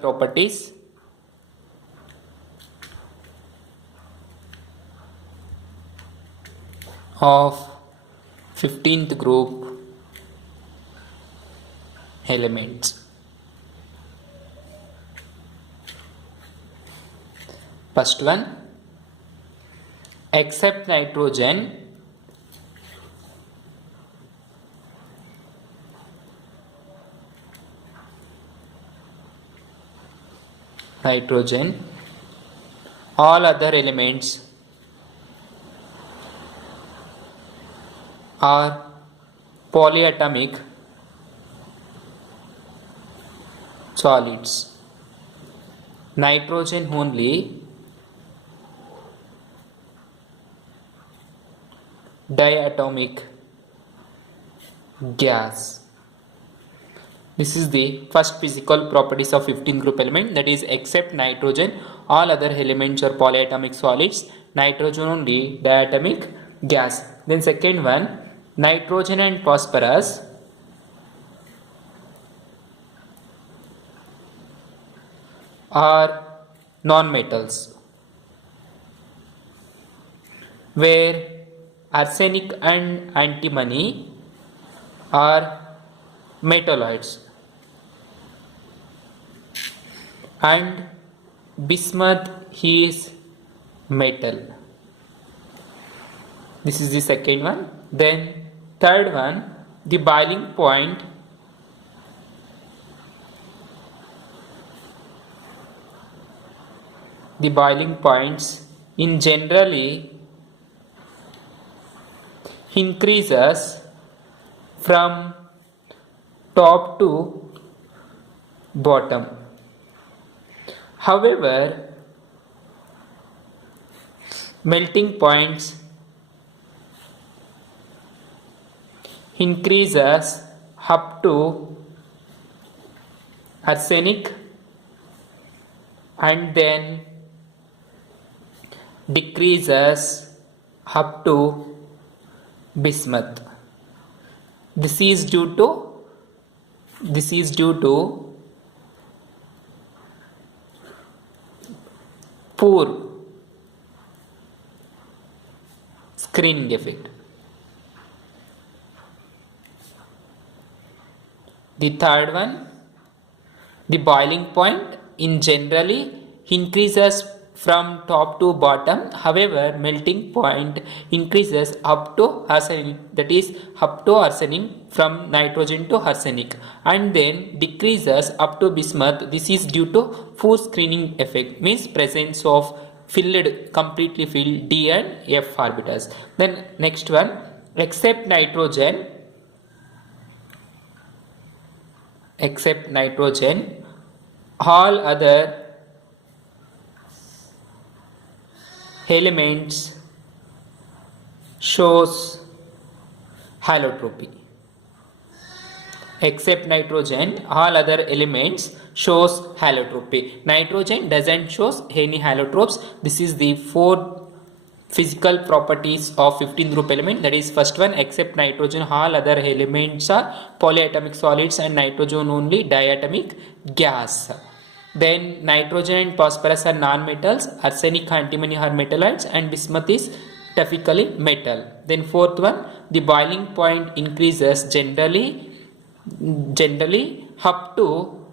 properties of 15th group elements. First one, except nitrogen, all other elements are polyatomic solids. Nitrogen only diatomic gas. This is the first physical properties of 15th group element, that is except nitrogen all other elements are polyatomic solids, nitrogen only diatomic gas. Then second one, nitrogen and phosphorus are non-metals, where arsenic and antimony are metalloids and bismuth is metal. This is the second one. Then third one, the boiling point points in generally increases from top to bottom. However, melting points increases up to arsenic and then decreases up to bismuth. This is due to poor screening effect. The third one, the boiling point in generally increases from top to bottom, however melting point increases up to arsenic, that is up to arsenic, from nitrogen to arsenic, and then decreases up to bismuth. This is due to poor screening effect, means presence of completely filled d and f orbitals. Then next one, except nitrogen all other elements shows halotropy. Except nitrogen all other elements shows halotropy. Nitrogen doesn't shows any halotropes. This is the four physical properties of 15th group element, that is first one, except nitrogen all other elements are polyatomic solids and nitrogen only diatomic gas. Then nitrogen and phosphorus are non-metals, arsenic, antimony are metalloids, and bismuth is typically metal. Then fourth one, the boiling point increases generally up to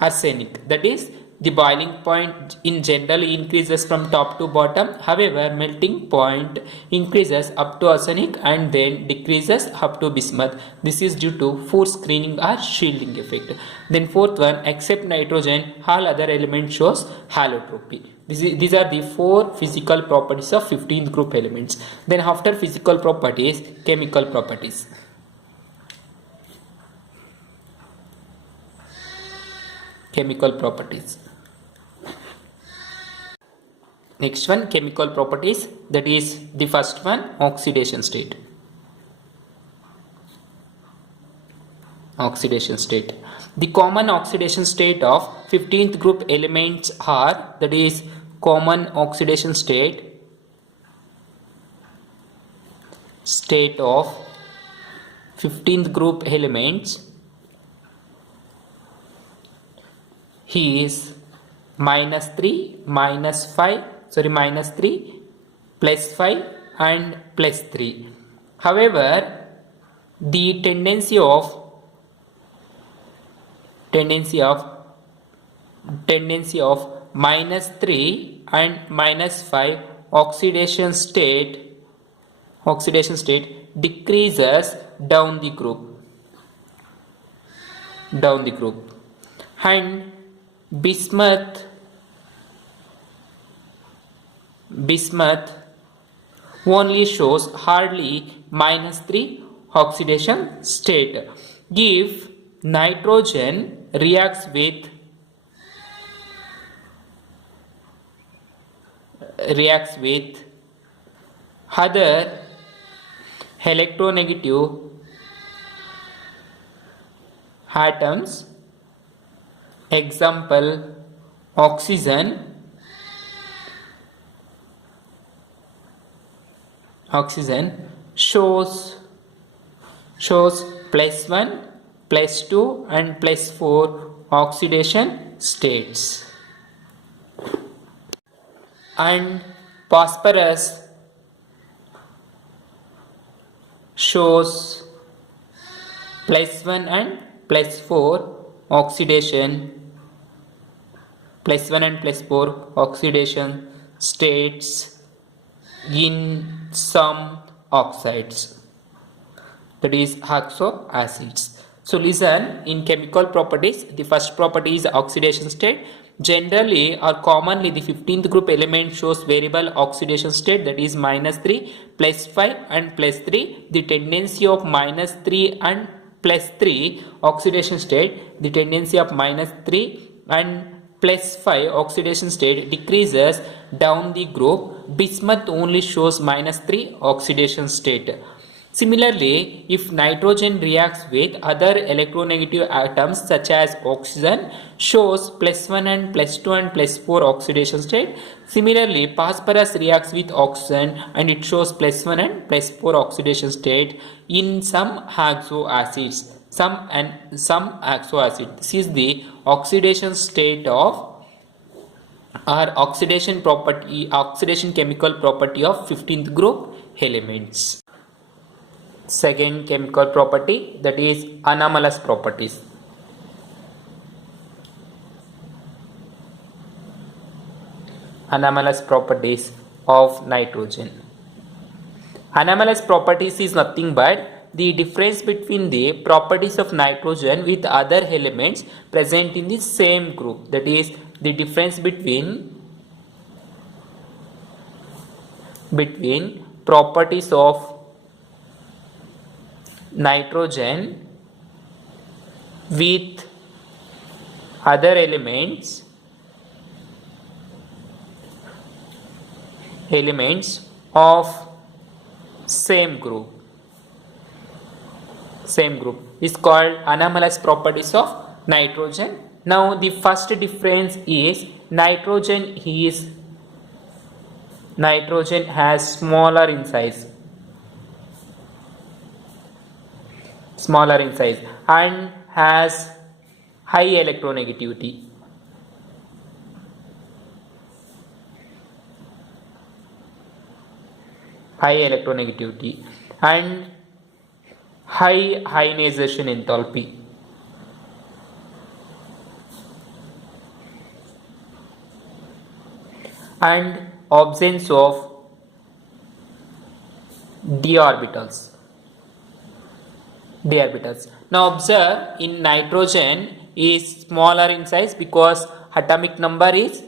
arsenic, that is the boiling point in general increases from top to bottom, however melting point increases up to arsenic and then decreases up to bismuth. This is due to poor screening or shielding effect. Then fourth one, except nitrogen all other elements shows halotropy. These are the four physical properties of 15th group elements. Then after physical properties, chemical properties. Next one, chemical properties, that is the first one, oxidation state. The common oxidation state of 15th group elements are, that is common oxidation state of 15th group elements is minus 3 minus 5 minus 3 plus 5 and plus 3. However, the tendency of minus 3 and minus 5 oxidation state decreases down the group, and bismuth only shows hardly minus 3 oxidation state. If nitrogen reacts with other electronegative atoms, example oxygen shows plus 1 plus 2 and plus 4 oxidation states, and phosphorus shows plus 1 and plus 4 oxidation states in some oxides, that is oxo acids. So listen, in chemical properties, the first property is oxidation state. Generally or commonly, the 15th group element shows variable oxidation state, that is minus 3 plus 5 and plus 3. The tendency of minus 3 and plus 3 oxidation state, the tendency of minus 3 and plus 5 oxidation state decreases down the group. Bismuth only shows minus 3 oxidation state. Similarly, if nitrogen reacts with other electronegative atoms such as oxygen, shows plus 1 and plus 2 and plus 4 oxidation state. Similarly, phosphorus reacts with oxygen and it shows plus 1 and plus 4 oxidation state in some oxo acids. Some oxo acid. This is the oxidation state of or oxidation chemical property of 15th group elements. Second chemical property, that is anomalous properties. Anomalous properties of nitrogen. Anomalous properties is nothing but the difference between the properties of nitrogen with other elements present in the same group. That is the difference between properties of nitrogen with other elements of same group is called anomalous properties of nitrogen. Now the first difference is nitrogen has smaller in size and has high electronegativity. And high ionization enthalpy. And absence of d orbitals. Now observe, in nitrogen is smaller in size because atomic number is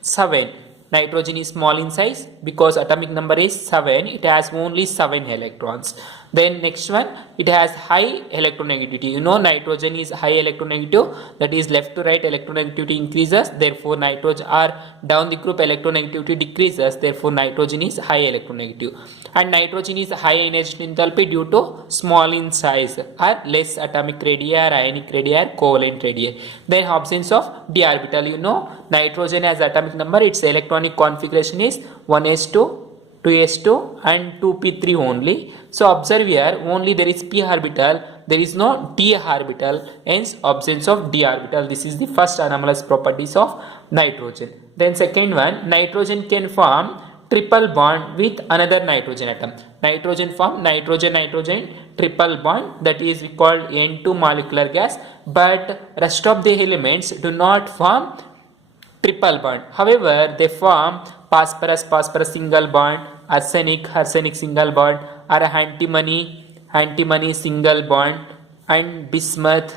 7. Nitrogen is small in size because atomic number is 7. It has only 7 electrons. Then next one, it has high electronegativity. You know nitrogen is high electronegative, that is left to right electronegativity increases, therefore nitrogen, or down the group electronegativity decreases, therefore nitrogen is high electronegative. And nitrogen is high ionization enthalpy due to small in size or less atomic radii or ionic radii or covalent radii. Then absence of d orbital. You know nitrogen has atomic number, its electronic configuration is 1s2, 2s2 and 2p3 only. So observe here, only there is p orbital there is no d orbital, hence absence of d orbital. This is the first anomalous properties of nitrogen. Then second one, nitrogen can form triple bond with another nitrogen atom. Nitrogen form nitrogen triple bond, that is we called N2 molecular gas, but rest of the elements do not form triple bond. However, they form phosphorus single bond, arsenic single bond, or antimony single bond, and bismuth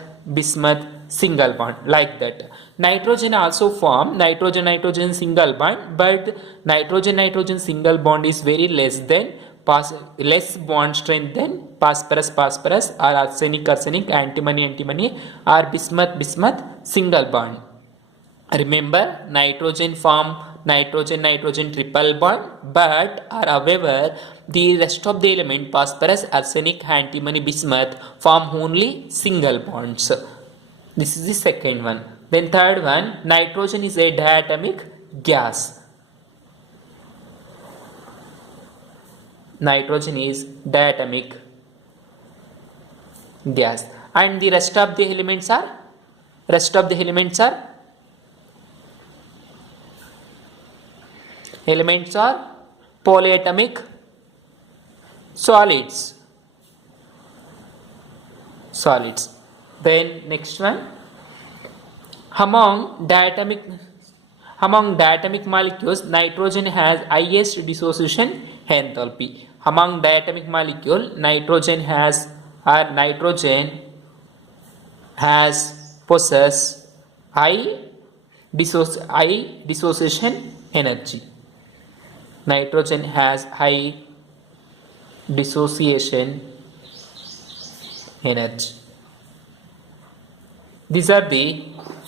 single bond, like that. Nitrogen also form nitrogen single bond, but nitrogen single bond is very less bond strength than phosphorus or arsenic antimony or bismuth single bond. Remember, nitrogen form nitrogen triple bond, but however the rest of the element phosphorus, arsenic, antimony, bismuth form only single bonds. This is the second one. Then third one, nitrogen is a diatomic gas. Nitrogen is diatomic gas, and the rest of the elements are polyatomic solids. Then next one, among diatomic molecules, nitrogen has highest dissociation enthalpy. Among diatomic molecule, nitrogen possess high dissociation energy. Nitrogen has high dissociation energy. These are the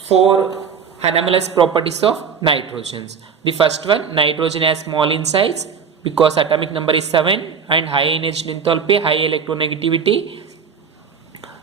4 anomalous properties of nitrogens. The first one, nitrogen has small in size because atomic number is 7, and high energy enthalpy, high electronegativity,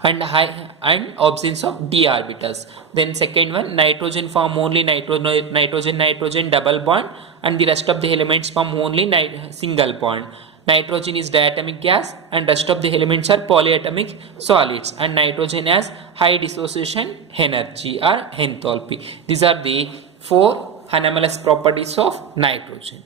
and absence of d orbitals. Then second one, nitrogen form only nitrogen double bond, and the rest of the elements form only single bond. Nitrogen is diatomic gas, and rest of the elements are polyatomic solids, and nitrogen has high dissociation energy or enthalpy. These are the 4 anomalous properties of nitrogen.